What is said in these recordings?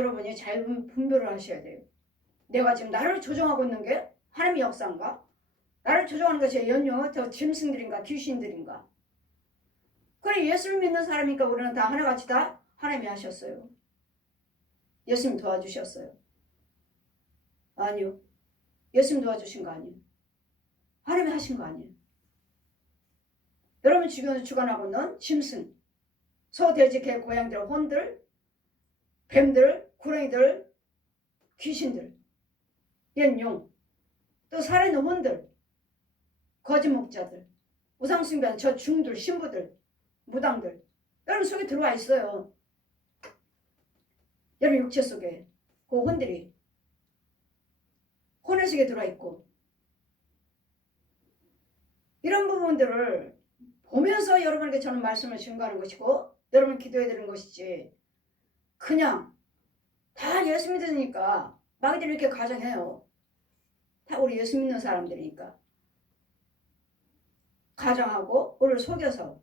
여러분이 잘 분별을 하셔야 돼요. 내가 지금 나를 조정하고 있는 게 하나님의 역사인가? 나를 조정하는 것이 연료, 저 짐승들인가 귀신들인가? 그래 예수를 믿는 사람이니까 우리는 다 하나같이 다 하나님이 하셨어요. 예수님 도와주셨어요. 아니요. 예수님 도와주신 거 아니에요. 하나님이 하신 거 아니에요. 여러분 주관하고 있는 짐승, 소, 돼지, 개, 고양이들, 혼들, 뱀들, 구렁이들, 귀신들, 연용, 또 살아있는 혼들, 거짓 목자들, 우상숭배하는 저 중들, 신부들, 무당들, 여러분 속에 들어와 있어요. 여러분 육체 속에 그 혼들이 혼의 속에 들어와 있고, 이런 부분들을 보면서 여러분에게 저는 말씀을 증거하는 것이고 여러분 기도해 드리는 것이지, 그냥 다 예수 믿으니까 마귀들이 이렇게 가정해요. 다 우리 예수 믿는 사람들이니까 가정하고 우리를 속여서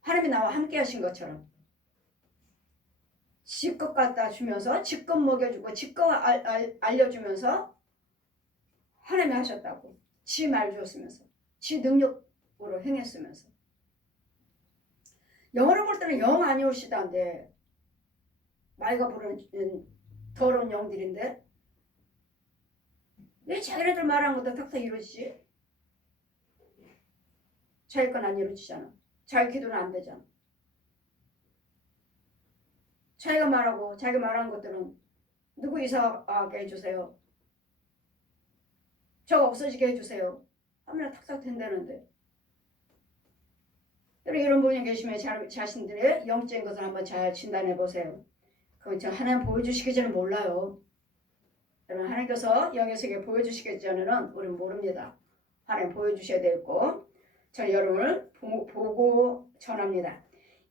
하나님이 나와 함께 하신 것처럼 지껏 갖다 주면서 지껏 먹여주고 지껏 알려주면서 하나님이 하셨다고 지 말 주었으면서 지 능력으로 행했으면서, 영어로 볼 때는 영 아니오시다인데 마귀가 부르는 더러운 영들인데 왜 자기네들 말한 것도 탁탁 이루어지지? 자기 건 안 이루어지잖아. 자기 기도는 안 되잖아. 자기가 말하고 자기 말한 것들은 누구 이사하게 해주세요, 저거 없어지게 해주세요 하면 탁탁 된다는데, 이런 분이 계시면 자신들의 영적인 것을 한번 잘 진단해 보세요. 그건 저 하나님 보여주시기 전에 몰라요. 여러분 하나님께서 영의 세계 보여주시기 전에는 우리는 모릅니다. 하나님 보여주셔야 되고, 저는 여러분을 보고 전합니다.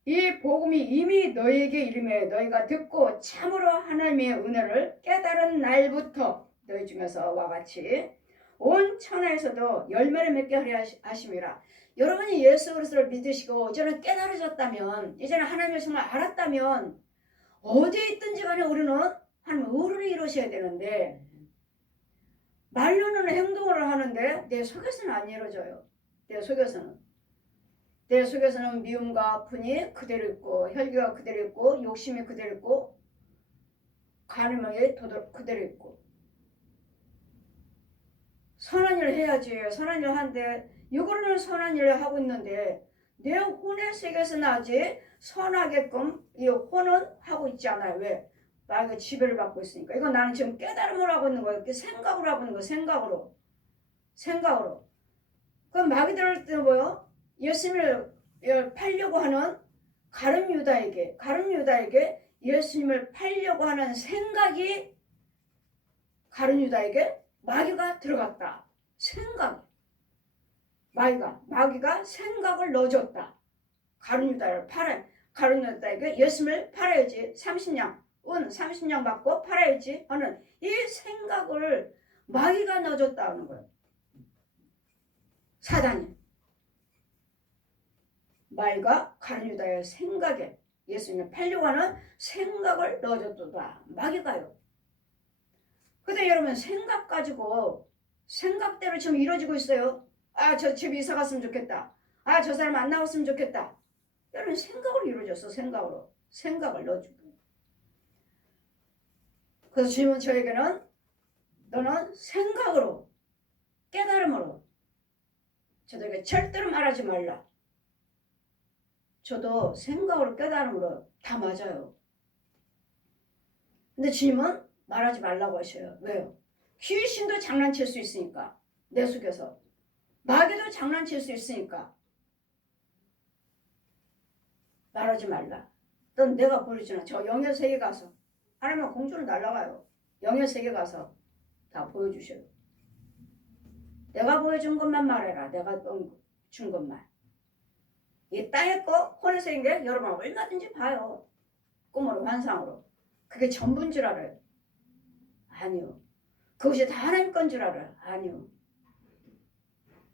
이 복음이 이미 너희에게 이름에 너희가 듣고 참으로 하나님의 은혜를 깨달은 날부터 너희 중에서 와 같이 온 천하에서도 열매를 맺게 하려 하심이라. 여러분이 예수 그리스도를 믿으시고 이제는 깨달아졌다면, 이제는 하나님을 정말 알았다면 어디에 있든지 간에 우리는 하나님의 의를 이루셔야 되는데, 말로는 행동을 하는데 내 속에서는 안 이루어져요. 내 속에서는 미움과 아픔이 그대로 있고, 혈기가 그대로 있고, 욕심이 그대로 있고, 간음이 그대로 있고. 선한 일을 해야지. 선한 일을 하는데 이거는 선한 일을 하고 있는데 내 혼의 세계에서는 아직 선하게끔 이 혼은 하고 있지 않아요. 왜? 나 지배를 받고 있으니까. 이건 나는 지금 깨달음을 하고 있는 거예요. 생각으로 하고 있는 거예요. 생각으로. 그럼 마귀들을 때 뭐요? 예수님을 팔려고 하는 가룟 유다에게 예수님을 팔려고 하는 생각이 가룟 유다에게 마귀가 들어갔다. 마귀가 생각을 넣어줬다. 가룟 유다에게 예수님을 팔아야지. 30냥 받고 팔아야지 하는 이 생각을 마귀가 넣어줬다 하는 거예요. 사단이. 마귀가 가룟 유다의 생각에 예수님을 팔려고 하는 생각을 넣어줬다. 마귀가요. 근데 여러분 생각 가지고 생각대로 지금 이루어지고 있어요. 아, 저 집 이사 갔으면 좋겠다. 아, 저 사람 안 나왔으면 좋겠다. 여러분 생각으로 이루어졌어. 생각을 넣어주고. 그래서 주님은 저에게는 너는 생각으로, 깨달음으로, 저들에게 절대로 말하지 말라. 저도 생각으로 깨달음으로 다 맞아요. 근데 주님은 말하지 말라고 하셔요. 왜요? 귀신도 장난칠 수 있으니까. 내 속에서. 마귀도 장난칠 수 있으니까. 말하지 말라. 넌 내가 보여주나. 저 영의 세계 가서. 하나님은 공주로 날아가요. 영의 세계 가서 다 보여주셔요. 내가 보여준 것만 말해라. 내가 준 것만. 이 땅의 거, 혼의 세계인 게 여러분 얼마든지 봐요. 꿈으로, 환상으로. 그게 전부인 줄 알아요. 아니요. 그것이 다 하나님 건 줄 알아요. 아니요.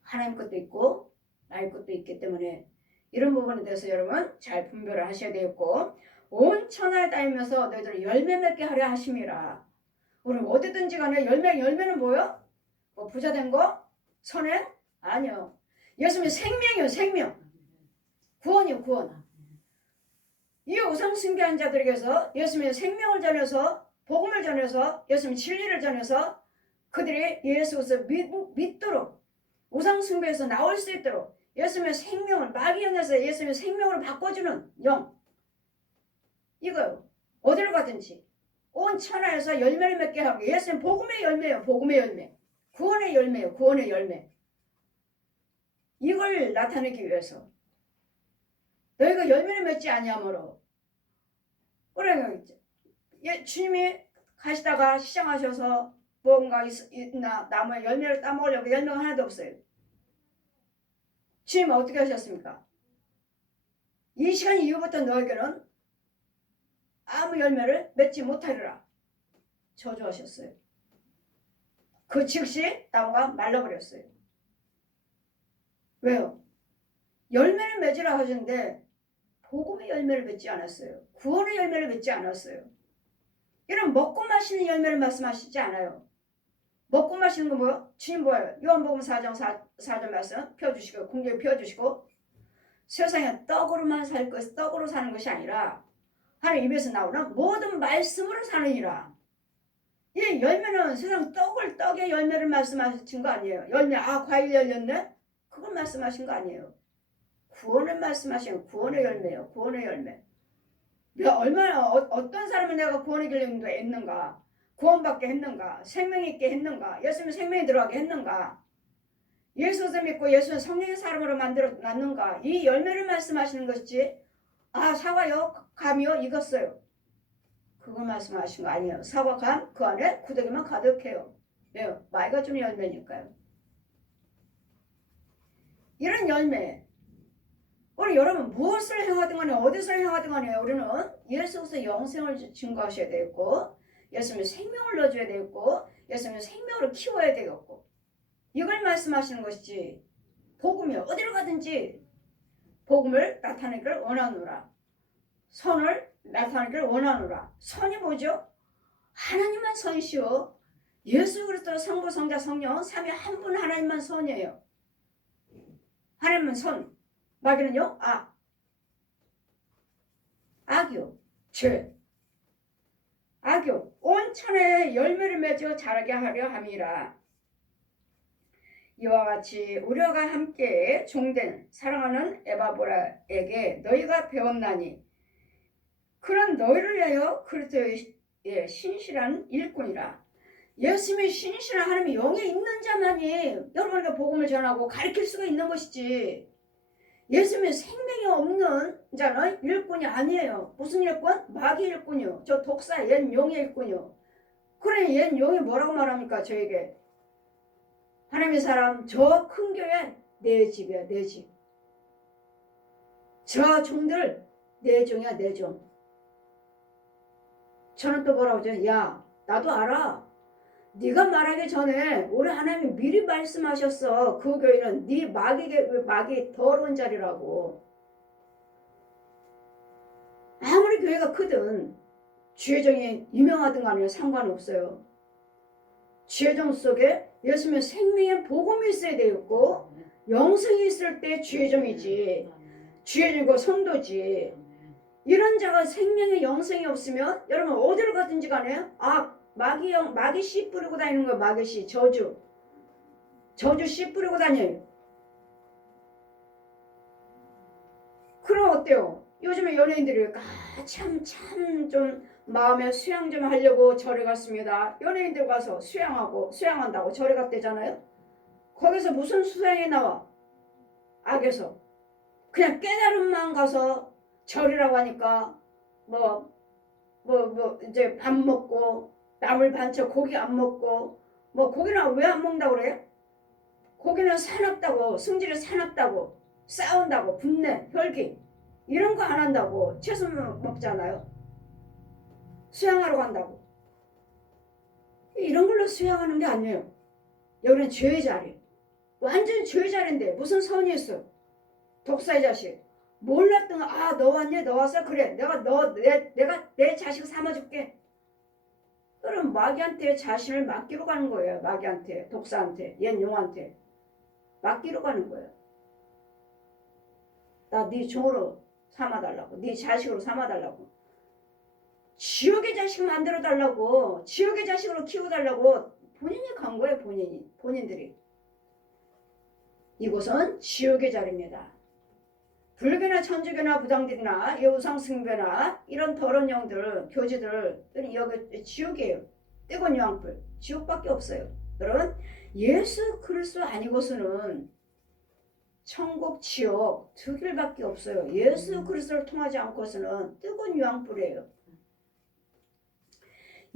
하나님 것도 있고 나의 것도 있기 때문에 이런 부분에 대해서 여러분 잘 분별을 하셔야 되겠고, 온 천하에 다니면서 너희들 열매 맺게 하려 하심이라. 우리 어디든지 간에 열매는 뭐요? 뭐 부자 된 거? 선행? 아니요. 예수님이 생명이요, 생명. 구원이요, 구원. 이 우상 숭배한 자들에게서 예수님의 생명을 전해서, 복음을 전해서, 예수님의 진리를 전해서 그들이 예수 그리스도를 믿도록, 우상 숭배에서 나올 수 있도록 예수님의 생명을, 마귀 영에서 예수님의 생명으로 바꿔주는 영. 이거요. 어디를 가든지 온 천하에서 열매를 맺게 하고, 예수님 복음의 열매예요. 복음의 열매. 구원의 열매예요. 구원의 열매. 이걸 나타내기 위해서 너희가 열매를 맺지 아니하므로. 그래, 주님이 가시다가 시장하셔서 뭔가 있나 나무에 열매를 따먹으려고 열매가 하나도 없어요. 주님은 어떻게 하셨습니까? 이 시간 이후부터 너에게는 아무 열매를 맺지 못하리라 저주하셨어요. 그 즉시 나무가 말라버렸어요. 왜요? 열매를 맺으라 하셨는데 복음의 열매를 맺지 않았어요. 구원의 열매를 맺지 않았어요. 이런 먹고 마시는 열매를 말씀하시지 않아요. 먹고 마시는 건 뭐예요? 주님 뭐예요? 요한복음 4장 4절 말씀 펴주시고 공개 펴주시고, 세상에 떡으로만 살 것, 떡으로 사는 것이 아니라 하나님 입에서 나오는 모든 말씀으로 사느니라. 이 열매는 세상 떡의 열매를 말씀하신 거 아니에요. 열매, 과일 열렸네? 그걸 말씀하신 거 아니에요. 구원을 말씀하신 구원의 열매예요. 구원의 열매. 내가 얼마나 어떤 사람을 내가 구원의 길로 했는가, 구원받게 했는가, 생명 있게 했는가, 예수님 생명이 들어가게 했는가, 예수를 믿고 예수는 성령의 사람으로 만들어 놨는가, 이 열매를 말씀하시는 것이지, 사과요, 감이요, 익었어요. 그걸 말씀하신 거 아니에요. 사과, 감, 그 안에 구더기만 가득해요. 왜요? 마이가 주는 열매니까요. 이런 열매, 우리 여러분 무엇을 행하든 간에 어디서 행하든 간에 우리는 예수께서 영생을 증거하셔야 되겠고, 예수님의 생명을 넣어줘야 되겠고, 예수님의 생명으로 키워야 되겠고, 이걸 말씀하시는 것이지, 복음이 어디로 가든지 복음을 나타내기를 원하노라. 선을 나타내기를 원하노라. 선이 뭐죠? 하나님만 선이시오. 예수 그리스도 성부 성자 성령 삼위 한 분 하나님만 선이에요. 하나님만 선. 마귀는요? 악이요. 죄. 악이요. 온 천하에 열매를 맺어 자라게 하려 함이라. 이와 같이 우리와 함께 종된 사랑하는 에바브라에게 너희가 배웠나니 그런 너희를 위하여 그리스도의 신실한 일꾼이라. 예수님의 신실한 하나님의 영에 있는 자만이 여러분에게 복음을 전하고 가르칠 수가 있는 것이지, 예수님의 생명이 없는 자는 일꾼이 아니에요. 무슨 일꾼? 마귀 일꾼이요. 저 독사 옛 용의 일꾼이요. 그래, 옛 용이 뭐라고 말합니까? 저에게 하나님의 사람, 저 큰 교회 내 집이야, 내 집. 저 종들 내 종이야, 내 종. 저는 또 뭐라고 하죠? 야, 나도 알아. 네가 말하기 전에 우리 하나님이 미리 말씀하셨어. 그 교회는 네 마귀 더러운 자리라고. 아무리 교회가 크든 주의정이 유명하든 간에 상관없어요. 주의정 속에 예수님의 생명의 복음이 있어야 되겠고, 영성이 있을 때 주의정이지, 주의정이고 성도지. 이런 자가 생명의 영성이 없으면 여러분 어디로 가든지 간에 마귀 씨 뿌리고 다니는 거예요. 마귀 씨, 저주 씨 뿌리고 다녀요. 그럼 어때요? 요즘에 연예인들이 참 좀 마음에 수양 좀 하려고 절에 갔습니다. 연예인들 가서 수양한다고 절에 갔대잖아요. 거기서 무슨 수양이 나와? 악에서. 그냥 깨달음만 가서 절이라고 하니까 이제 밥 먹고 나물 반찬 고기 안 먹고, 고기는 왜 안 먹는다고 그래? 고기는 사납다고, 승질이 사납다고, 싸운다고, 분내, 혈기 이런 거 안 한다고 채소 먹잖아요. 수양하러 간다고. 이런 걸로 수양하는 게 아니에요. 여기는 죄의 자리. 완전 죄의 자리인데 무슨 선이 있어? 독사의 자식. 몰랐던 거, 아, 너 왔니? 너 왔어? 그래. 내가 내 자식 삼아줄게. 그럼 마귀한테 자신을 맡기러 가는 거예요. 마귀한테, 독사한테, 옛 용한테. 맡기러 가는 거예요. 나 네 종으로 삼아달라고. 네 자식으로 삼아달라고. 지옥의 자식 만들어달라고. 지옥의 자식으로 키워달라고. 본인이 간 거예요. 본인들이. 이곳은 지옥의 자리입니다. 불교나 천주교나 부당들이나 우상숭배나 이런 더러운 영들, 교주들, 여기 지옥이에요. 뜨거운 유황불. 지옥밖에 없어요. 여러분, 예수 그리스도 아니고서는 천국, 지옥 두 길밖에 없어요. 예수 그리스도를 통하지 않고서는 뜨거운 유황불이에요.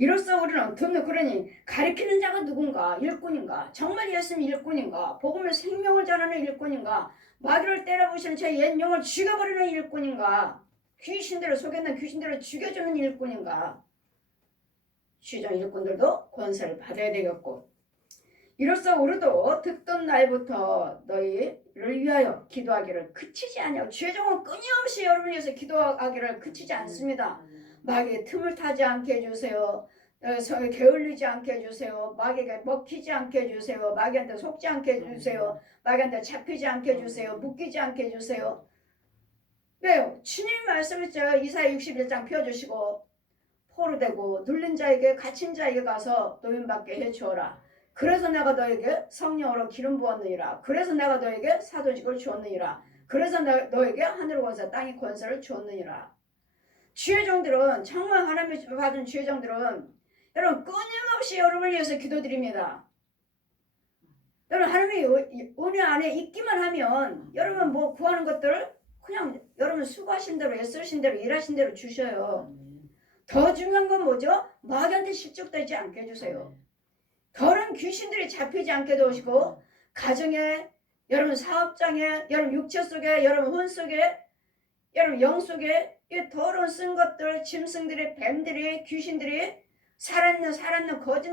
이로써 우리는 듣는, 그러니 가리키는 자가 누군가? 일꾼인가? 정말 예수님 일꾼인가? 복음의 생명을 전하는 일꾼인가? 마귀를 때려부시는 제 옛 영을 죽여버리는 일꾼인가? 귀신들을 속였는 귀신들을 죽여주는 일꾼인가? 주의장 일꾼들도 권세를 받아야 되겠고, 이로써 우리도 듣던 날부터 너희를 위하여 기도하기를 그치지 아니하고, 주의종은 끊임없이 여러분을 위해서 기도하기를 그치지 않습니다. 마귀의 틈을 타지 않게 해주세요. 게을리지 않게 해주세요. 마귀에게 먹히지 않게 해주세요. 마귀한테 속지 않게 해주세요. 마귀한테 잡히지 않게 해주세요. 묶이지 않게 해주세요. 왜요? 주님 말씀했죠. 이사야 61장 펴주시고, 포로되고 눌린 자에게 갇힌 자에게 가서 노임받게 해주어라. 그래서 내가 너에게 성령으로 기름 부었느니라. 그래서 내가 너에게 사도직을 주었느니라. 그래서 너에게 하늘 권세 땅의 권세를 주었느니라. 주의 종들은, 정말 하나님이 받은 주의 종들은 여러분 끊임없이 여러분을 위해서 기도드립니다. 여러분 하나님이 은혜 안에 있기만 하면 여러분 뭐 구하는 것들을 그냥 여러분 수고하신 대로, 애쓰신 대로, 일하신 대로 주셔요. 더 중요한 건 뭐죠? 마귀한테 실족되지 않게 해주세요. 더러운 귀신들이 잡히지 않게 도우시고, 가정에, 여러분 사업장에, 여러분 육체 속에, 여러분 혼 속에, 여러분 영 속에 이 더러운 쓴 것들, 짐승들이, 뱀들이, 귀신들이, 살았는 거짓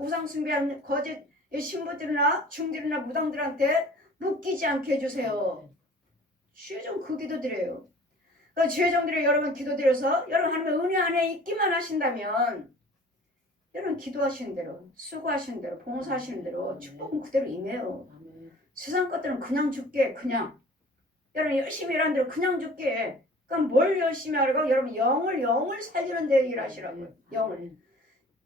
우상 숭배하는 거짓 신부들이나 중들이나 무당들한테 묶이지 않게 해주세요. 주의종 그 기도드려요. 그 주의종들이 여러분 기도드려서 여러분 하나님의 은혜 안에 있기만 하신다면, 여러분 기도하시는 대로, 수고하시는 대로, 봉사하시는 대로 축복은 그대로 임해요. 세상 것들은 그냥 줄게, 그냥. 여러분 열심히 일하는 대로 그냥 줄게. 그럼 뭘 열심히 하라고? 여러분 영을 살리는 데 일하시라고요. 영을.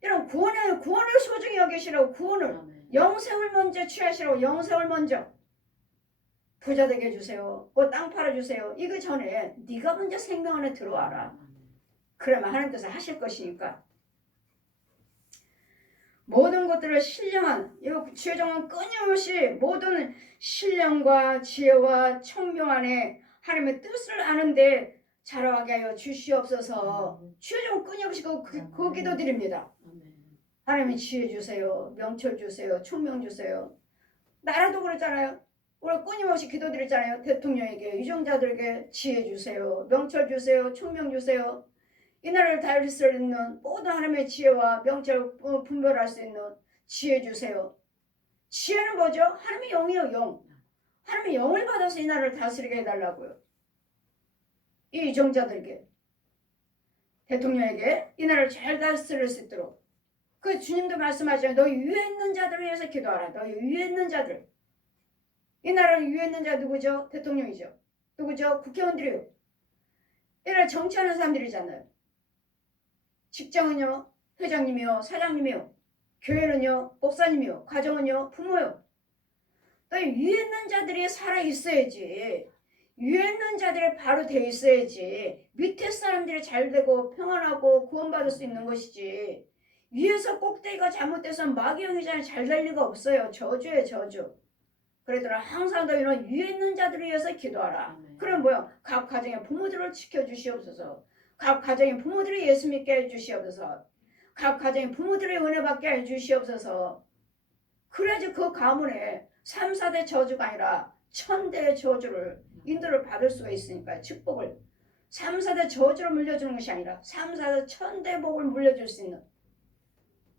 여러분 구원을 소중히 여기시라고. 구원을. 영생을 먼저 취하시라고. 영생을 먼저. 부자 되게 해주세요. 땅 팔아주세요. 이거 전에 네가 먼저 생명 안에 들어와라. 그러면 하나님께서 하실 것이니까. 모든 것들을 신령한, 주의 종은 끊임없이 모든 신령과 지혜와 총명 안에 하나님의 뜻을 아는데 자라게 하여 주시옵소서. 주의 종은 끊임없이 그 기도드립니다. 하나님이 지혜 주세요. 명철 주세요. 총명 주세요. 나라도 그랬잖아요. 우리 끊임없이 기도드렸잖아요. 대통령에게, 유정자들에게 지혜 주세요. 명철 주세요. 총명 주세요. 이 나라를 다스릴 수 있는 모든 하나님의 지혜와 명철을 분별할 수 있는 지혜 주세요. 지혜는 뭐죠? 하나님의 영이요, 영. 하나님의 영을 받아서 이 나라를 다스리게 해달라고요. 이 유정자들에게, 대통령에게 이 나라를 잘 다스릴 수 있도록. 그 주님도 말씀하시잖아요. 너희 위에 있는 자들을 위해서 기도하라. 너희 위에 있는 자들. 이 나라를 위에 있는 자 누구죠? 대통령이죠. 누구죠? 국회의원들이요. 이 나라 정치하는 사람들이잖아요. 직장은요, 회장님이요, 사장님이요. 교회는요, 목사님이요. 가정은요, 부모요. 너희 위에 있는 자들이 살아있어야지. 위에 있는 자들이 바로 돼 있어야지. 밑에 사람들이 잘 되고 평안하고 구원받을 수 있는 것이지. 위에서 꼭대기가 잘못돼서 마귀 영이잖아요. 잘 될 리가 없어요. 저주예요, 저주. 그러더라 항상 너희는 위에 있는 자들을 위해서 기도하라. 그럼 뭐요? 각 가정의 부모들을 지켜주시옵소서. 각 가정의 부모들이 예수 믿게 해주시옵소서. 각 가정의 부모들의 은혜 받게 해주시옵소서. 그래야지 그 가문에 3, 4대 저주가 아니라 1000대의 저주를 인도를 받을 수가 있으니까. 축복을 3, 4대 저주를 물려주는 것이 아니라 3, 4대 1000대 복을 물려줄 수 있는,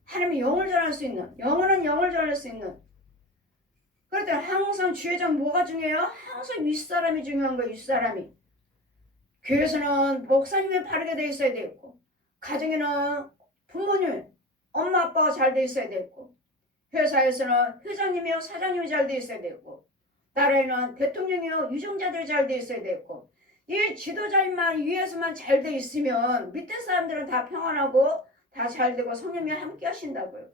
하나님의 영을 전할 수 있는, 영원한 영을 전할 수 있는. 그럴 때 항상 주의장 뭐가 중요해요? 항상 윗사람이 중요한 거예요. 윗사람이. 교회에서는 목사님이 바르게 돼 있어야 되고, 가정에는 부모님, 엄마 아빠가 잘 돼 있어야 되고, 회사에서는 회장님이요 사장님이 잘 돼 있어야 되고, 나라에는 대통령이요 유종자들이 잘 돼 있어야 되고, 이 지도자님만 위에서만 잘 돼 있으면 밑에 사람들은 다 평안하고 다 잘 되고 성령이 함께 하신다고요.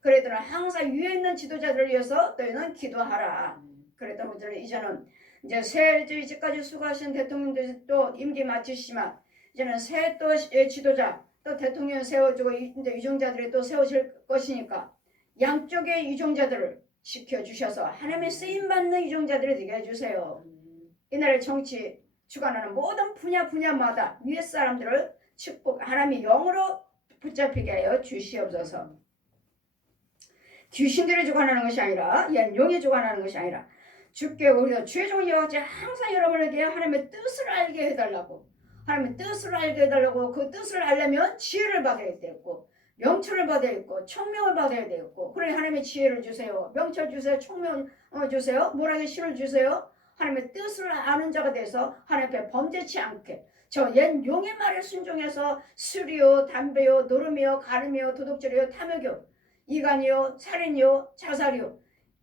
그러더라 항상 위에 있는 지도자들을 위해서 너희는 기도하라. 그랬던 것들은 이제는 이제 새 이제까지 수고하신 대통령들 또 임기 마치시지만 이제는 새 또 지도자 또 대통령 세워주고 이제 유종자들이 또 세워질 것이니까 양쪽의 유종자들을 지켜주셔서 하나님의 쓰임받는 유종자들이 되게 해주세요. 이 나라의 정치 주관하는 모든 분야마다 위에 사람들을 축복 하나님의 영으로 붙잡히게 하여 주시옵소서. 귀신들이 주관하는 것이 아니라 영이 주관하는 것이 아니라 주께 우리가 주의 종이 여호와께 항상 여러분에게 하나님의 뜻을 알게 해달라고, 하나님의 뜻을 알게 해달라고, 그 뜻을 알려면 지혜를 받아야 되고 명철을 받아야 되고 총명을 받아야 되고, 그래 하나님의 지혜를 주세요, 명철 주세요, 총명 주세요, 모락의 신을 주세요. 하나님의 뜻을 아는 자가 돼서 하나님 앞에 범죄치 않게 저 옛 용의 말에 순종해서 술이요 담배요 노름이요 가늠이요 도둑질이요 탐욕이요 이간이요 살인이요 자살이요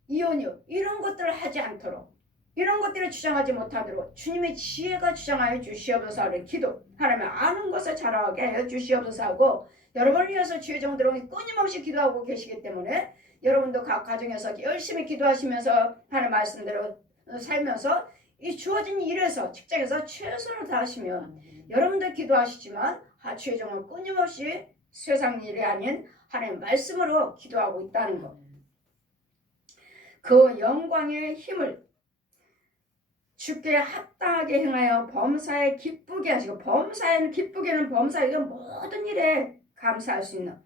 이혼이요 이런 것들을 하지 않도록, 이런 것들을 주장하지 못하도록 주님의 지혜가 주장하여 주시옵소서 하는 기도, 하나님의 아는 것을 자라게 하여 주시옵소서 하고, 여러분을 위해서 주의 종들은 끊임없이 기도하고 계시기 때문에 여러분도 각 가정에서 열심히 기도하시면서 하는 말씀대로 살면서 이 주어진 일에서 직장에서 최선을 다하시면 여러분도 기도하시지만 주의 종은 끊임없이 세상 일이 아닌 하나님의 말씀으로 기도하고 있다는 것. 그 영광의 힘을 주께 합당하게 행하여 범사에 기쁘게 하시고, 범사에는 기쁘게는 범사에 모든 일에 감사할 수 있는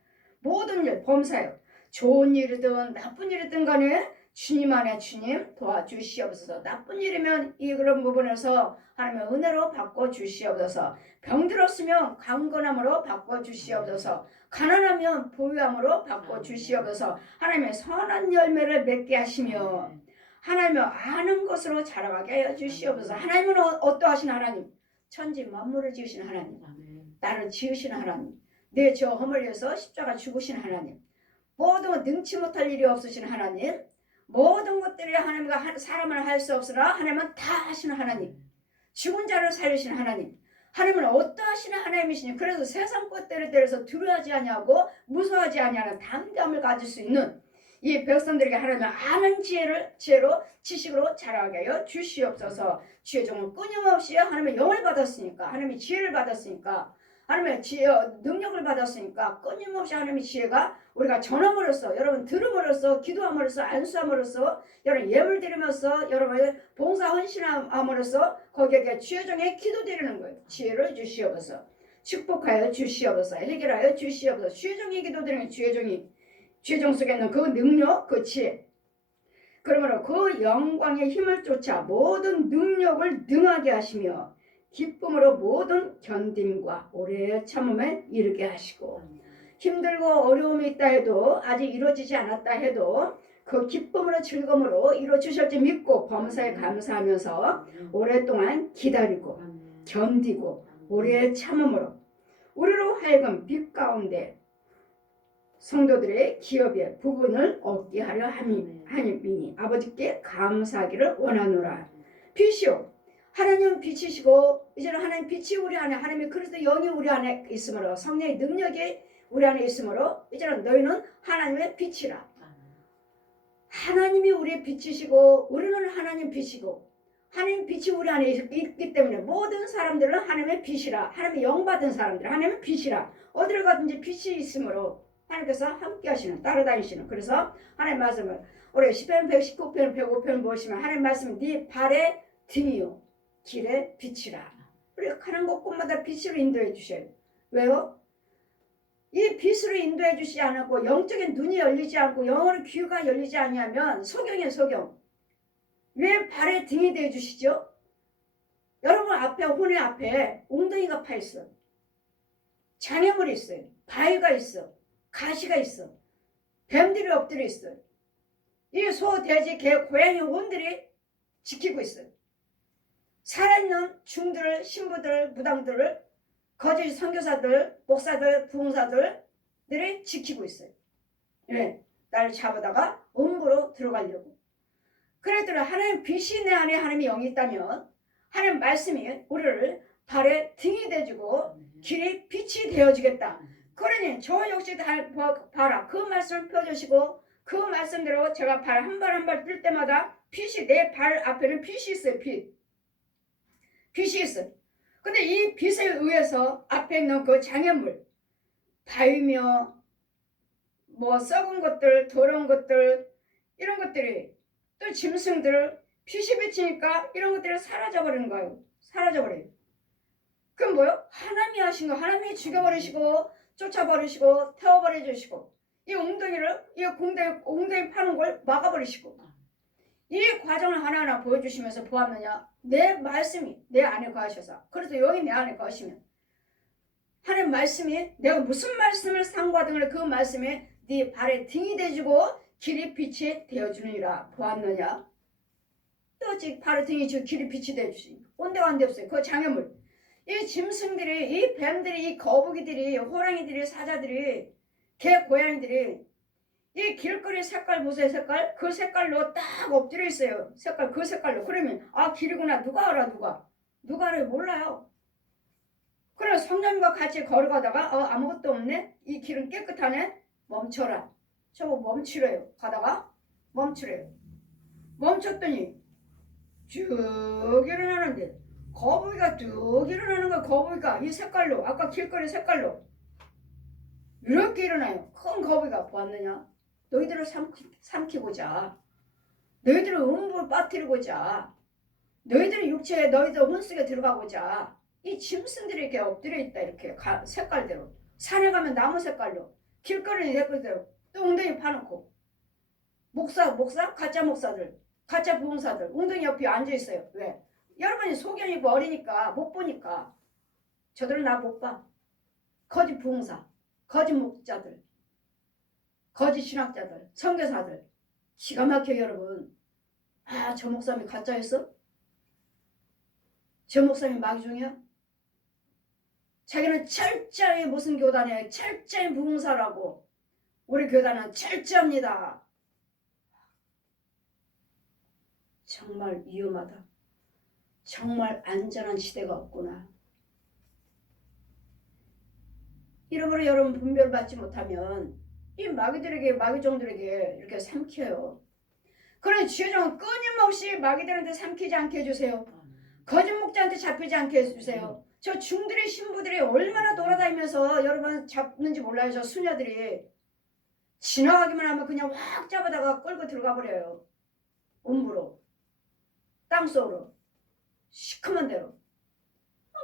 모든 일 범사요. 좋은 일이든 나쁜 일이든 간에 주님 안에 주님 도와주시옵소서. 나쁜 일이면 이 그런 부분에서 하나님의 은혜로 바꿔주시옵소서. 병들었으면 강건함으로 바꿔주시옵소서. 가난하면 보유함으로 바꿔주시옵소서. 하나님의 선한 열매를 맺게 하시며 하나님을 아는 것으로 자라가게 하여 주시옵소서. 하나님은 어떠하신 하나님? 천지 만물을 지으신 하나님, 나를 지으신 하나님, 내 죄 허물 위해서 십자가 죽으신 하나님, 모든 능치 못할 일이 없으신 하나님, 모든 것들이 하나님과 사람을 할 수 없으나 하나님은 다 하시는 하나님, 죽은 자를 살리신 하나님, 하나님은 어떠하신 하나님이시니, 그래서 세상 것들에 대해서 두려워하지 아니하고 무서워하지 아니하는 담대함을 가질 수 있는 이 백성들에게 하나님의 아는 지혜로 지식으로 자라게 하여 주시옵소서. 주의 종은 끊임없이 하나님의 영을 받았으니까, 하나님의 지혜를 받았으니까, 하나님의 지혜 능력을 받았으니까 끊임없이 하나님의 지혜가 우리가 전함으로써, 여러분 들음으로써, 기도함으로써, 안수함으로써, 여러분 예물 드리면서, 여러분의 봉사 헌신함으로써 거기에 주의 종의 기도 드리는 거예요. 지혜를 주시옵소서. 축복하여 주시옵소서. 해결하여 주시옵소서. 주의 종의 기도 드리는 주의 종 속에 있는 그 능력, 그 지혜, 그러므로 그 영광의 힘을 쫓아 모든 능력을 능하게 하시며 기쁨으로 모든 견딤과 오래 참음에 이르게 하시고, 힘들고 어려움이 있다 해도 아직 이루어지지 않았다 해도 그 기쁨으로 즐거움으로 이루어주실지 믿고 범사에 감사하면서 오랫동안 기다리고 견디고 오래 참음으로 우리로 하여금 빛 가운데 성도들의 기업의 부분을 얻게 하려 함이니 아버지께 감사하기를 원하노라. 빛이요, 하나님은 빛이시고 이제는 하나님 빛이 우리 안에, 하나님의 그리스도 영이 우리 안에 있으므로, 성령의 능력이 우리 안에 있으므로 이제는 너희는 하나님의 빛이라. 하나님이 우리의 빛이시고 우리는 하나님 빛이고 하나님 빛이 우리 안에 있기 때문에 모든 사람들은 하나님의 빛이라. 하나님의 영 받은 사람들 하나님의 빛이라. 어디를 가든지 빛이 있으므로 하나님께서 함께 하시는, 따라다니시는. 그래서 하나님 말씀을 우리 시편 119편 105편 보시면 하나님 말씀은 네 발의 등이요 길의 빛이라. 우리가 가는 곳곳마다 빛으로 인도해 주셔요. 왜요? 이 빛으로 인도해 주시지 않고 영적인 눈이 열리지 않고 영어의 귀가 열리지 아니하면 소경이에요, 소경. 왜 발의 등이 되어 주시죠? 여러분 앞에, 혼의 앞에 웅덩이가 파 있어, 장애물이 있어요, 바위가 있어, 가시가 있어, 뱀들이 엎드려 있어요. 이 소, 돼지, 개, 고양이, 혼들이 지키고 있어요. 살아있는 중들, 신부들, 무당들을 거짓 선교사들, 목사들, 부흥사들들이 지키고 있어요. 네, 나를 잡아다가 음부로 들어가려고. 그랬더니 하나님 빛이 내 안에 하나님의 영이 있다면 하나님 말씀이 우리를 발에 등이 되어주고 길이 빛이 되어주겠다. 그러니 저 역시 봐라. 그 말씀을 펴주시고 그 말씀대로 제가 발 한 발 한 발 뜰 때마다 빛이 내 발 앞에는 빛이 있어요. 빛이 있어요. 근데 이 빛에 의해서 앞에 있는 그 장애물, 바위며 뭐 썩은 것들, 더러운 것들 이런 것들이 또 짐승들 빛이 비치니까 이런 것들이 사라져버리는 거예요. 사라져버려요. 그럼 뭐요? 하나님이 하신 거 하나님이 죽여버리시고 쫓아버리시고 태워버려 주시고 이 웅덩이를 이 웅덩이 파는 걸 막아버리시고 이 과정을 하나하나 보여주시면서 보았느냐? 내 말씀이 내 안에 거하셔서 그래서 여기 내 안에 거하시면 하나님 말씀이 내가 무슨 말씀을 상고하든 그 말씀이 네 발에 등이 되주고 길이 빛이 되어주느니라 보았느냐? 또 지금 발에 등이 주고 길이 빛이 되어주시니 온데간데 없어요. 그 장애물 이 짐승들이 이 뱀들이 이 거북이들이 호랑이들이 사자들이 개 고양이들이 이 길거리 색깔 보세요. 색깔 그 색깔로 딱 엎드려 있어요. 색깔 그 색깔로 그러면 아 길이구나. 누가 알아 누가 알아요? 몰라요. 그래 성령님과 같이 걸어가다가 아무것도 없네. 이 길은 깨끗하네. 멈춰라. 저거 멈추래요. 가다가 멈추래요. 멈췄더니 쭉 일어나는데 거북이가 쭉 일어나는 거야. 거북이가 이 색깔로 아까 길거리 색깔로 이렇게 일어나요. 큰 거북이가 보았느냐? 너희들을 삼키고자 너희들을 음부를 빠뜨리고자 너희들의 육체에 너희들 혼속에 들어가고자 이 짐승들이 이렇게 엎드려 있다. 이렇게 색깔대로 산에 가면 나무 색깔로 길거리는 색깔대로 또 웅덩이 파놓고 목사 가짜 목사들 가짜 부흥사들 웅덩이 옆에 앉아있어요. 왜? 여러분이 소견이고 어리니까 못 보니까 저들은 나 못 봐. 거짓 부흥사 거짓 목자들 거짓 신학자들 선교사들 기가 막혀 여러분. 아 저 목사님이 가짜였어? 저 목사님이 마귀종이야? 자기는 철저히 무슨 교단이야? 철저히 부흥사라고. 우리 교단은 철저합니다. 정말 위험하다. 정말 안전한 시대가 없구나. 이러므로 여러분 분별받지 못하면 이 마귀종들에게 이렇게 삼켜요. 그러니 주여정은 끊임없이 마귀들한테 삼키지 않게 해주세요. 거짓 목자한테 잡히지 않게 해주세요. 저 중들의 신부들이 얼마나 돌아다니면서 여러분 잡는지 몰라요. 저 수녀들이 지나가기만 하면 그냥 확 잡아다가 끌고 들어가 버려요. 음부로 땅속으로 시커먼 데로.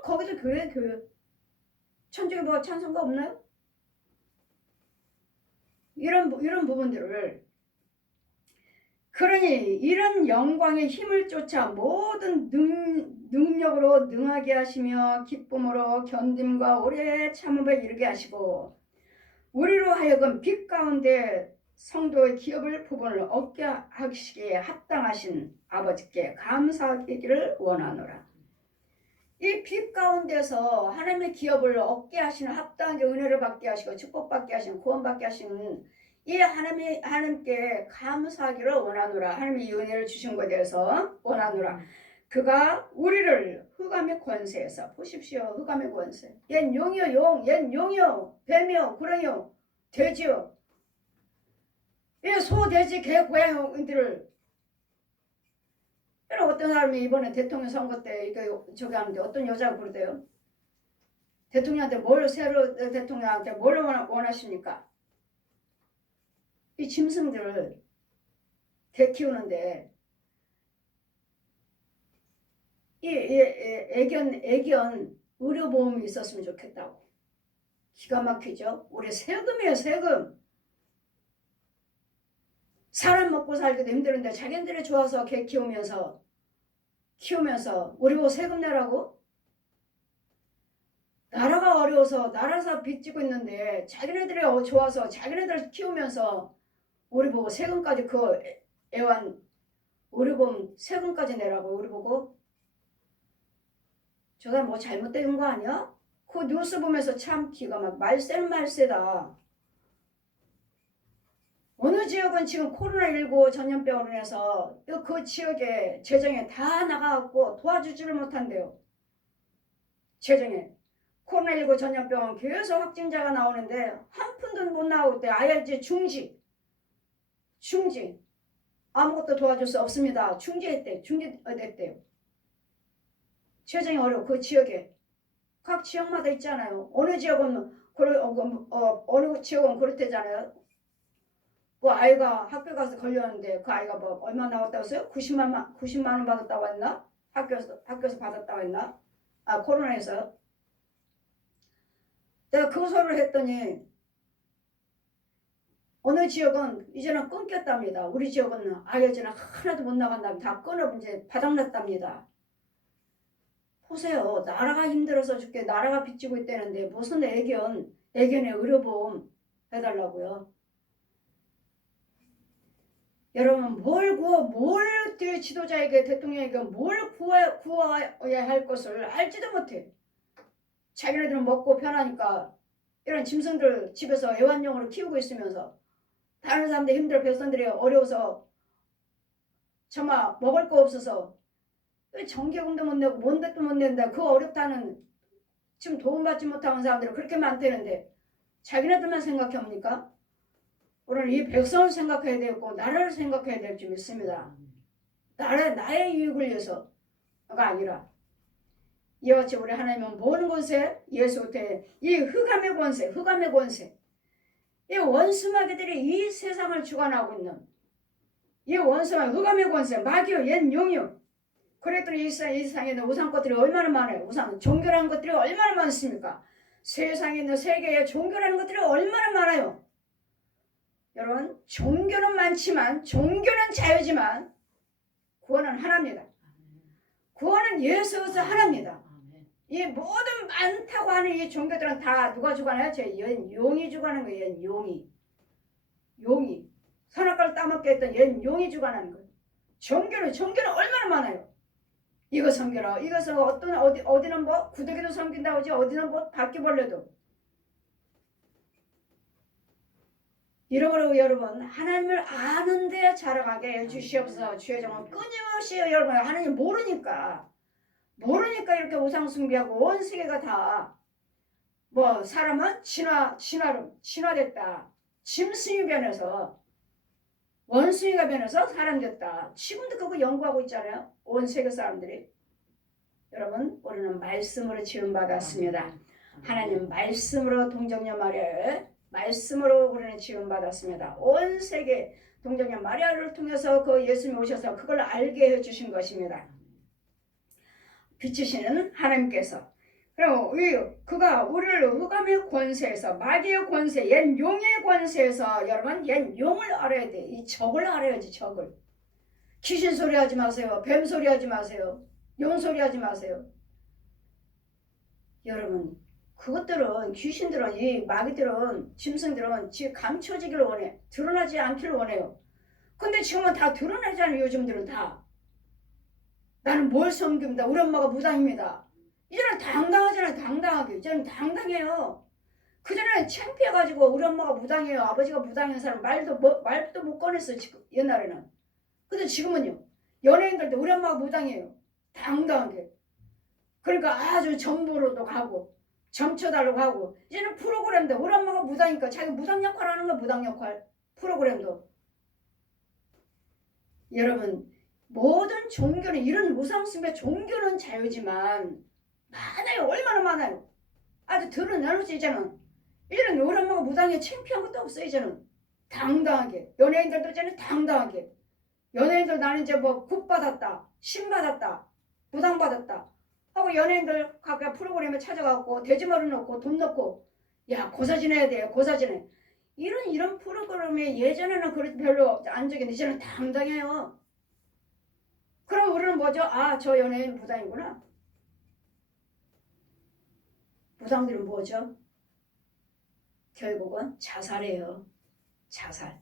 거기도 교회 천주교 뭐 찬송가 없나요? 이런 부분들을 그러니 이런 영광의 힘을 쫓아 모든 능력으로 능하게 하시며 기쁨으로 견딤과 오래 참음에 이르게 하시고 우리로 하여금 빛 가운데 성도의 기업을 부분을 얻게 하시기에 합당하신 아버지께 감사하기를 원하노라. 이 빛 가운데서 하나님의 기업을 얻게 하시는 합당하게 은혜를 받게 하시고 축복받게 하시는 구원받게 하시는 이 하나님께 감사하기를 원하노라. 하나님이 이 은혜를 주신 것에 대해서 원하노라. 그가 우리를 흑암의 권세에서 보십시오. 흑암의 권세. 얜 용이요 용. 얜 용이요 뱀이요 구렁이요 돼지요. 이 소 돼지 개 고양이들을 어떤 사람이 이번에 대통령 선거 때 이거 저기 하는데 어떤 여자가 그러대요. 대통령한테 새로 대통령한테 뭘 원하십니까? 이 짐승들을 개 키우는데 이 애견 의료보험이 있었으면 좋겠다고. 기가 막히죠. 우리 세금이에요. 세금. 사람 먹고 살기도 힘드는데 자기들이 좋아서 개 키우면서 우리 보고 세금 내라고? 나라가 어려워서 나라사 빚지고 있는데 자기네들이 좋아서 자기네들 키우면서 우리 보고 세금까지 그 애완 우리 보면 세금까지 내라고 우리 보고 저 사람 뭐 잘못된 거 아니야? 그 뉴스 보면서 참 기가 막 말세는 말세다. 어느 지역은 지금 코로나19 전염병으로 인해서 그 지역에 재정에 다 나가갖고 도와주지를 못한대요. 재정에. 코로나19 전염병은 계속 확진자가 나오는데 한 푼도 못 나오고 있대요. IRG 중지. 아무것도 도와줄 수 없습니다. 중지됐대요. 재정이 어려워. 그 지역에. 각 지역마다 있잖아요. 어느 지역은 어느 지역은 그렇대잖아요. 그 아이가 학교 가서 걸렸는데 그 아이가 뭐 얼마 나왔다고 했어요? 90만 원 받았다고 했나? 학교에서 받았다고 했나? 코로나에서. 내가 그 소리를 했더니 어느 지역은 이제는 끊겼답니다. 우리 지역은 아이즈는 하나도 못 나간답니다. 다 끊어 이제 바닥났답니다. 보세요. 나라가 힘들어서 죽게 나라가 빚지고 있다는데 무슨 애견의 의료보험 해달라고요. 여러분 뭘 지도자에게 대통령에게 뭘 구해야 할 것을 알지도 못해. 자기네들은 먹고 편하니까 이런 짐승들 집에서 애완용으로 키우고 있으면서 다른 사람들 힘들어 백성들이 어려워서 정말 먹을 거 없어서 정기금도 못 내고 뭔데도 못 낸다. 그 어렵다는 지금 도움받지 못하는 사람들이 그렇게 많다는데 자기네들만 생각합니까? 오늘 이 백성을 생각해야 되고 나라를 생각해야 될 줄 믿습니다. 나의 유익을 위해서가 아니라 이와 같이 우리 하나님은 모든 권세 예수한테 이 흑암의 권세 이 원수마귀들이 이 세상을 주관하고 있는 이 원수마귀 흑암의 권세 마귀요 옛 용이요. 그랬더니 이 세상에 있는 우상 것들이 얼마나 많아요. 우상 종교라는 것들이 얼마나 많습니까? 세상에 있는 세계에 종교라는 것들이 얼마나 많아요. 여러분 종교는 많지만 종교는 자유지만 구원은 하나입니다. 구원은 예수에서 하나입니다. 이 모든 많다고 하는 이 종교들은 다 누가 주관해요? 용이 주관하는 거예요. 용이 선악과를 따먹게 했던 용이 주관하는 거예요. 종교는 얼마나 많아요. 이거 섬겨라. 이것은 어디는 뭐 구더기도 섬긴다고 하지 어디는 뭐 바퀴벌레도. 이러므로 여러분 하나님을 아는데 자라가게 해주시옵소서. 주의 종은 끊임없이 여러분 하나님 모르니까 이렇게 우상 숭배하고 온 세계가 다 뭐 사람은 진화됐다. 짐승이 변해서 원숭이가 변해서 사람 됐다. 지금도 그거 연구하고 있잖아요. 온 세계 사람들이. 여러분 우리는 말씀으로 지음받았습니다. 하나님 말씀으로 동정녀 마리아의 말씀으로 우리는 지음받았습니다. 온 세계 동정녀 마리아를 통해서 그 예수님이 오셔서 그걸 알게 해주신 것입니다. 비추시는 하나님께서 그리고 그가 우리를 흑암의 권세에서 마귀의 권세 옛 용의 권세에서 여러분 옛 용을 알아야 돼. 이 적을 알아야지. 적을. 귀신 소리 하지 마세요. 뱀 소리 하지 마세요. 용 소리 하지 마세요. 여러분 그것들은 귀신들은 이 마귀들은 짐승들은 감춰지기를 원해. 드러나지 않기를 원해요. 근데 지금은 다 드러나잖아요. 요즘들은 다. 나는 뭘 섬깁니다. 우리 엄마가 무당입니다. 이제는 당당하잖아요. 당당하게. 이제는 당당해요. 그전에는 창피해가지고 우리 엄마가 무당이에요. 아버지가 무당인 사람 말도 못 꺼냈어요. 옛날에는. 근데 지금은요. 연예인들도 우리 엄마가 무당이에요. 당당하게. 그러니까 아주 정보로도 가고 점쳐달라고 하고 이제는 프로그램도 우리 엄마가 무당이니까 자기 무당 역할 하는 거야. 무당 역할. 프로그램도. 여러분 모든 종교는 이런 무상숭배 종교는 자유지만 많아요. 얼마나 많아요. 아주 드러나놓지 이제는. 이제는 우리 엄마가 무당에 창피한 것도 없어. 이제는 당당하게. 연예인들도 이제는 당당하게. 연예인들 나는 이제 뭐 굿 받았다. 신 받았다. 무당 받았다. 하고 연예인들 각각 프로그램에 찾아가고 돼지머리 넣고 돈 넣고 야 고사 지내야 돼. 고사 지내. 이런 프로그램에 예전에는 그렇게 별로 안 적인데 이제는 당당해요. 그럼 우리는 뭐죠? 아, 저 연예인 무당이구나. 무당들은 뭐죠? 결국은 자살이에요. 자살.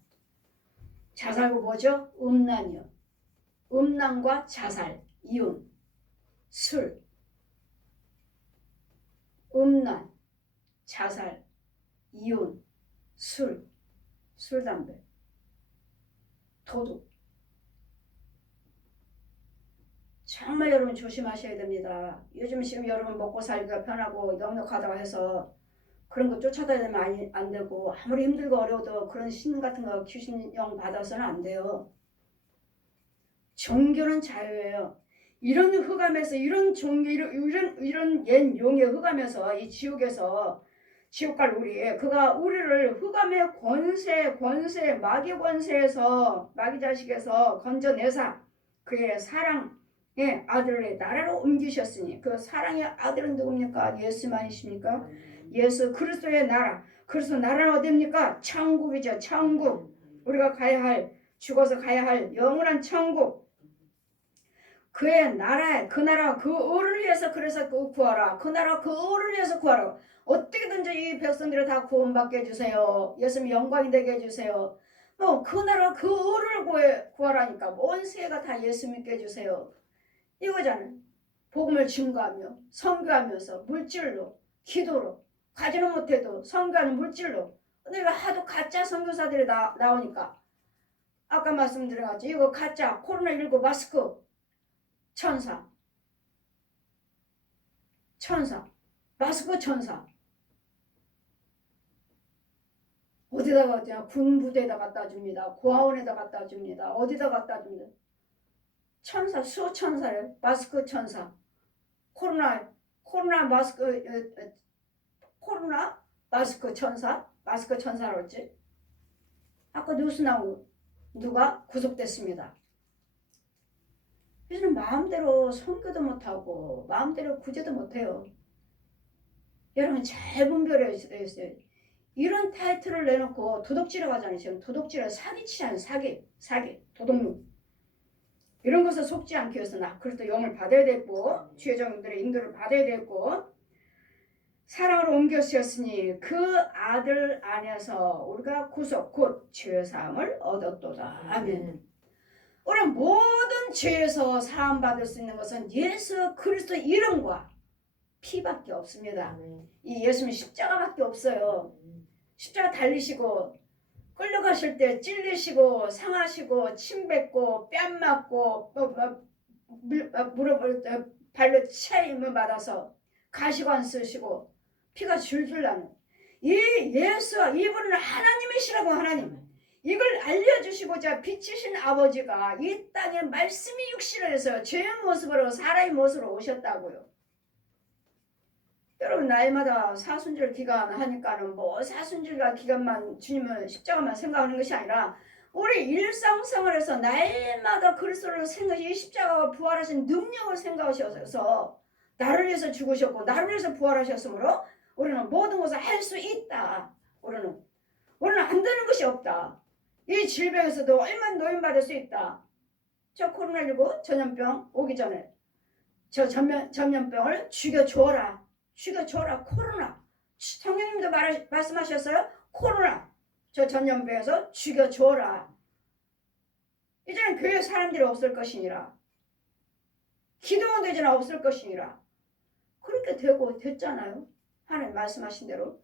자살고 뭐죠? 음란이요. 음란과 자살, 이혼, 술. 음란, 자살, 이혼, 술, 담배, 도둑. 정말 여러분 조심하셔야 됩니다. 요즘 지금 여러분 먹고 살기가 편하고 넉넉하다고 해서 그런 거 쫓아다니면 안 되고, 아무리 힘들고 어려워도 그런 신 같은 거 귀신령 받아서는 안 돼요. 종교는 자유예요. 이런 흑암에서 이런 종교 이런 옛 용의 흑암에서 이 지옥에서 지옥 갈 우리 그가 우리를 흑암의 권세 마귀 권세에서 마귀 자식에서 건져내사 그의 사랑의 아들의 나라로 옮기셨으니 그 사랑의 아들은 누굽니까? 예수만이십니까? 예수 그리스도의 나라. 그리스도 나라는 어디입니까? 천국이죠. 천국. 우리가 가야 할 죽어서 가야 할 영원한 천국. 그의 나라에 그 나라 그 의를 위해서 그래서 구하라. 그 나라 그 의를 위해서 구하라. 어떻게든지 이 백성들을 다 구원받게 해주세요. 예수님 영광이 되게 해주세요. 뭐 그 나라 그 의를 구하라니까 온 세계가 다 예수 믿게 해주세요. 이거잖아요. 복음을 증거하며 선교하면서 물질로 기도로 가지는 못해도 선교하는 물질로. 근데 하도 가짜 선교사들이 나오니까 아까 말씀드렸지 이거 가짜 코로나19 마스크 천사 마스크 천사 어디다가 그냥 군부대에다 갖다 줍니다. 고아원에다 갖다 줍니다. 어디다 갖다 줍니다. 천사 수천사예요. 마스크 천사 코로나 마스크 천사 마스크 천사로 했지. 아까 뉴스 나오고 누가 구속됐습니다. 요즘 마음대로 선교도 못하고 마음대로 구제도 못해요. 여러분 잘 분별해야 있어요. 이런 타이틀을 내놓고 도둑질을 하잖아요. 지금 도둑질을 사기치잖아요. 사기 도둑놈. 이런 것을 속지 않기 위해서 나 그리스도 영을 받아야 되고 주의종들의 인도를 받아야 되고 사랑으로 옮겨주셨으니 그 아들 안에서 우리가 구속 곧 죄사함을 얻었도다. 아멘. 우리 모든 죄에서 사함받을 수 있는 것은 예수 그리스도 이름과 피밖에 없습니다. 이 예수님 십자가밖에 없어요. 십자가 달리시고 끌려가실 때 찔리시고 상하시고 침 뱉고 뺨 맞고 무릎을 발로 차임을 받아서 가시관 쓰시고 피가 줄줄 나는 이 예수 이분은 하나님이시라고. 하나님 이걸 알려주시고자 빛이신 아버지가 이 땅에 말씀이 육신을 해서 죄의 모습으로 사람의 모습으로 오셨다고요. 여러분 나이마다 사순절 기간 하니까는 뭐 사순절과 기간만 주님을 십자가만 생각하는 것이 아니라 우리 일상생활에서 날마다 그리스도를 생각하시 이 십자가가 부활하신 능력을 생각하셔서 나를 위해서 죽으셨고 나를 위해서 부활하셨으므로 우리는 모든 것을 할 수 있다. 우리는 안 되는 것이 없다. 이 질병에서도 얼마나 노인받을 수 있다. 저 코로나19 전염병 오기 전에 저 전염병을 죽여줘라. 코로나. 성령님도 말씀하셨어요. 코로나 저 전염병에서 죽여줘라. 이제는 교회 사람들이 없을 것이니라. 기도원 되지는 없을 것이니라. 그렇게 됐잖아요. 하나님 말씀하신 대로.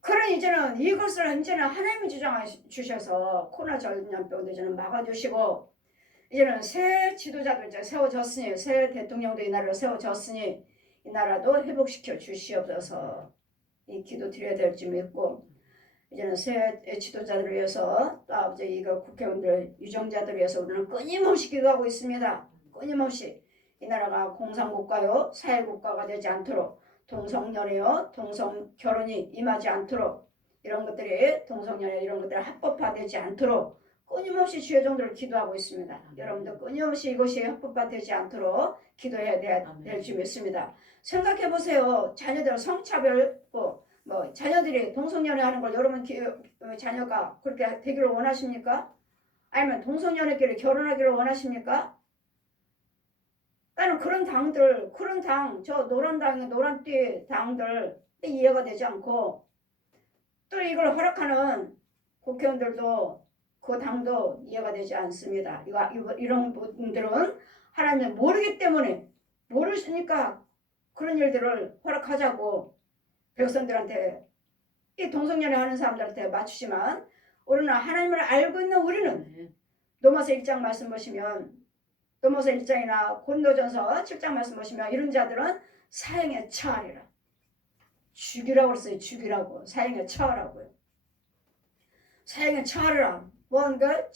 그런 이제는 이것을 하나님이 주셔서 코로나 전염병도 이제는 막아주시고 이제는 새 지도자들 세워졌으니 새 대통령도 이 나라로 세워졌으니 이 나라도 회복시켜 주시옵소서. 이 기도 드려야 될 줄 믿고 이제는 새 지도자들을 위해서 또 아버지 이거 국회의원들 유정자들을 위해서 우리는 끊임없이 기도하고 있습니다. 끊임없이 이 나라가 공산국가요 사회국가가 되지 않도록 동성연애요 동성결혼이 임하지 않도록 이런 것들이 동성연애 이런 것들이 합법화되지 않도록 끊임없이 주의 종들을 기도하고 있습니다. 여러분도 끊임없이 이것이 합법화되지 않도록 기도해야 될 줄 믿습니다. 생각해 보세요. 자녀들 성차별 뭐 자녀들이 동성연애하는 걸 여러분 자녀가 그렇게 되기를 원하십니까? 아니면 동성연애끼리 결혼하기를 원하십니까? 나는 그런 당, 저 노란띠 당들 이해가 되지 않고 또 이걸 허락하는 국회의원들도 그 당도 이해가 되지 않습니다. 이런 분들은 하나님을 모르기 때문에 모르시니까 그런 일들을 허락하자고 백성들한테 이 동성연애 하는 사람들한테 맞추지만 우리는 하나님을 알고 있는 우리는 로마서 1장 말씀 보시면 로마서 1장이나 고린도전서 7장 말씀 보시면 이런 자들은 사형에 처하리라. 죽이라고 그랬어요. 죽이라고. 사형에 처하라고요. 사형에 처하리라. 뭔가